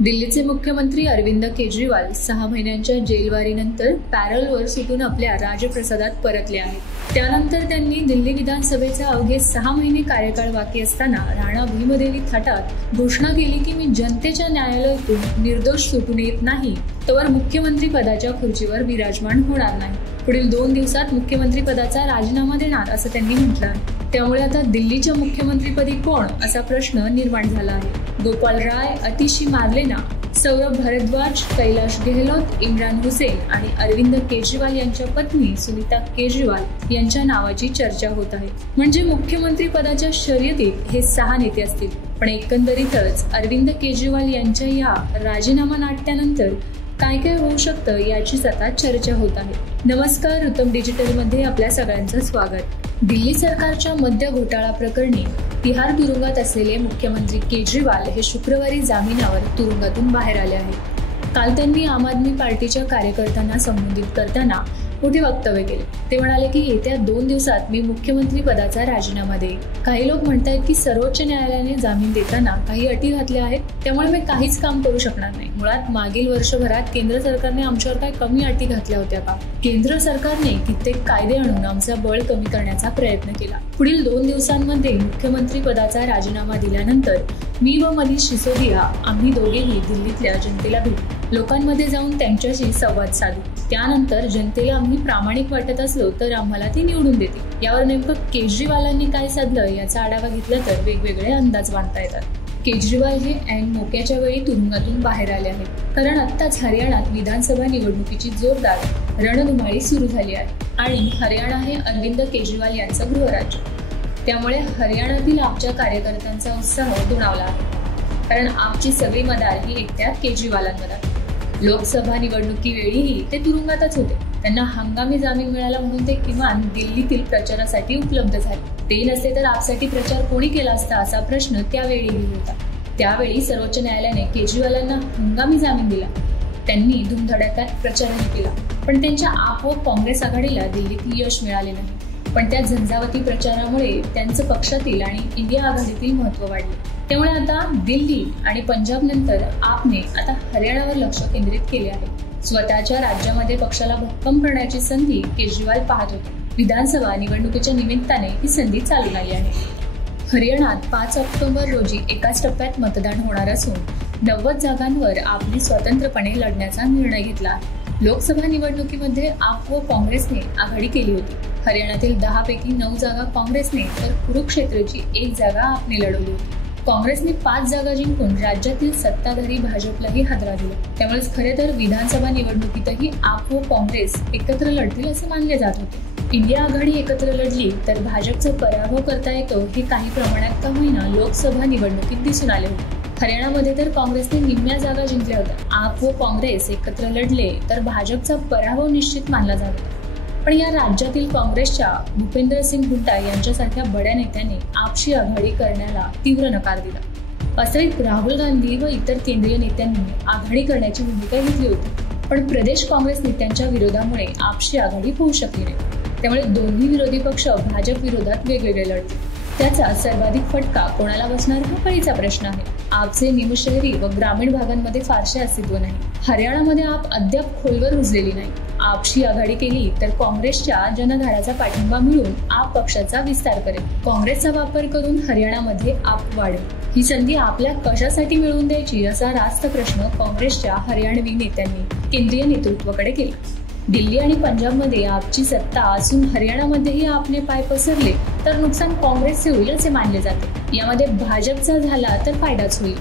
दिल्लीचे मुख्यमंत्री अरविंद केजरीवाल 6 महिन्यांच्या जेलवारीनंतर पॅरोलवर सुटून आपल्या राजप्रसादात परतले आहेत। त्यानंतर त्यांनी दिल्ली विधानसभेचा अवघे 6 महिने कार्यकाळ बाकी असताना राणा भीमदेवी थाटात घोषणा केली की मी जनतेच्या न्यायालयातून निर्दोष सुटून येत नाही तोवर मुख्यमंत्री पदाच्या खुर्चीवर विराजमान होणार नाही। पुढील 2 दिवसात मुख्यमंत्री पदाचा राजीनामा देणार असं त्यांनी म्हटलं आहे। त्यामुळे आता दिल्लीच्या मुख्यमंत्रीपदी कोण असा प्रश्न निर्माण झाला आहे। गोपाल राय, अतिशी मार्लेना, सौरभ भारद्वाज, कैलाश गेहलोत, इम्रान हुसेन आणि अरविंद केजरीवाल यांच्या पत्नी सुनीता केजरीवाल यांच्या नावाची चर्चा होत आहे। म्हणजे मुख्यमंत्री पदाच्या शर्यतीत हे 6 नेते असतील। पण एकंदरीतच अरविंद केजरीवाल यांच्या या राजीनामा नाट्यानंतर काय काय होऊ शकतं याचीच आता चर्चा होत आहे। नमस्कार, उत्तम डिजिटलमध्ये आपल्या सगळ्यांचं स्वागत। दिल्ली सरकारच्या मद्य घोटाळा प्रकरणी तिहार तुरुंगात असलेले मुख्यमंत्री केजरीवाल हे शुक्रवारी जामिनावर तुरुंगातून बाहेर आले आहेत। काल त्यांनी आम आदमी पार्टीच्या कार्यकर्त्यांना संबोधित करताना मोठे वक्तव्य केले। ते म्हणाले की येत्या 2 दिवसात मी मुख्यमंत्री पदाचा राजीनामा देईन। काही लोक म्हणतात की सर्वोच्च न्यायालयाने जामीन देताना काही अटी घातल्या आहेत, त्यामुळे मी काहीच काम करू शकणार नाही। मुळात मागील वर्षभरात केंद्र सरकारने आमच्यावर काही कमी अटी घातल्या होत्या का? केंद्र सरकारने कित्येक कायदे आणून आमचा बळ कमी करण्याचा प्रयत्न केला। पुढील 2 दिवसांमध्ये मुख्यमंत्री पदाचा राजीनामा दिल्यानंतर मी व मनीष सिसोदिया आम्ही दोघेही दिल्लीतल्या जनतेला भेटू, लोकांमध्ये जाऊन त्यांच्याशी संवाद साधू। त्यानंतर जनतेला आम्ही प्रामाणिक वाटत असलो तर आम्हाला ते निवडून देतील। यावर नेमकं केजरीवालांनी काय साधलं याचा आढावा घेतला तर वेगवेगळे अंदाज बांधता येतात। केजरीवाल हे ऐन मोक्याच्या वेळी तुरुंगातून बाहेर आले आहेत, कारण आत्ताच हरियाणात विधानसभा निवडणुकीची जोरदार रणधुमाळी सुरू झाली आहे आणि हरियाणा हे अरविंद केजरीवाल यांचं गृहराज्य। त्यामुळे हरियाणातील आपच्या कार्यकर्त्यांचा उत्साह दुणावला आहे, कारण आपची सगळी मदार ही एकट्या केजरीवालांवर। लोकसभा निवडणुकीवेळीही ते तुरुंगातच होते। त्यांना हंगामी जामीन मिळाला म्हणून ते किमान दिल्लीतील प्रचारासाठी उपलब्ध झाले। ते नसते तर आपसाठी प्रचार कोणी केला असता असा प्रश्न त्यावेळीही होता। त्यावेळी सर्वोच्च न्यायालयाने केजरीवालांना हंगामी जामीन दिला। त्यांनी धुमधडाक्यात प्रचारही केला, पण त्यांच्या आप व काँग्रेस आघाडीला दिल्लीत यश मिळाले नाही। पण त्या झंझावती प्रचारामुळे त्यांचं पक्षातील आणि इंडिया आघाडीतील महत्त्व वाढले। त्यामुळे आता दिल्ली आणि पंजाब नंतर आपने आता हरियाणावर लक्ष केंद्रित केले आहे। स्वतःच्या राज्यामध्ये पक्षाला भक्कम करण्याची संधी केजरीवाल पाहत होते। विधानसभा निवडणुकीच्या निमित्ताने ही संधी चालून आली आहे। हरियाणात 5 ऑक्टोबर रोजी एकाच टप्प्यात मतदान होणार असून 90 जागांवर आपने स्वतंत्रपणे लढण्याचा निर्णय घेतला आहे। लोकसभा निवडणुकीमध्ये आप व काँग्रेसने आघाडी केली होती। हरियाणातील 10 पैकी 9 जागा काँग्रेसने तर कुरुक्षेत्रची 1 जागा आपने लढवली होती। काँग्रेसने 5 जागा जिंकून राज्यातील सत्ताधारी भाजपलाही हादरा दिला। त्यामुळेच खरे तर विधानसभा निवडणुकीतही आप व काँग्रेस एकत्र लढतील असे मानले जात होते। इंडिया आघाडी एकत्र लढली तर भाजपचा पराभव करता येतो हे काही प्रमाणात का होईना लोकसभा निवडणुकीत दिसून आले होते। हरियाणामध्ये तर काँग्रेसने निम्म्या जागा जिंकल्या होत्या। आप व काँग्रेस एकत्र लढले तर भाजपचा पराभव निश्चित मानला जात होता। पण या राज्यातील काँग्रेसच्या भूपेंद्र सिंग हुड्डा यांच्यासारख्या बड्या नेत्यांनी आपशी आघाडी करण्याला तीव्र नकार दिला। वास्तविक राहुल गांधी व इतर केंद्रीय नेत्यांनी आघाडी करण्याची भूमिका घेतली होती, पण प्रदेश काँग्रेस नेत्यांच्या विरोधामुळे आपशी आघाडी होऊ शकली नाही। त्यामुळे दोन्ही विरोधी पक्ष भाजप विरोधात वेगवेगळे लढतील। त्याचा सर्वाधिक फटका कोणाला बसणार हा कळीचा प्रश्न आहे। आपचे निमशहरी व ग्रामीण भागांमध्ये फारसे अस्तित्व नाही। हरियाणामध्ये आप अद्याप खोलवर रुजलेली नाही। आपशी आघाडी केली तर काँग्रेसच्या जनधाराचा पाठिंबा मिळून आप पक्षाचा विस्तार करेल। काँग्रेसचा वापर करून हरियाणामध्ये आप वाढेल। ही संधी आपल्या कशासाठी मिळवून द्यायची असा रास्त प्रश्न काँग्रेसच्या हरियाणवी नेत्यांनी केंद्रीय नेतृत्वाकडे केला। दिल्ली आणि पंजाबमध्ये आपची सत्ता असून हरियाणामध्येही आपने पाय पसरले तर नुकसान काँग्रेसचे होईल असे मानले जाते। यामध्ये भाजपचा झाला तर फायदाच होईल।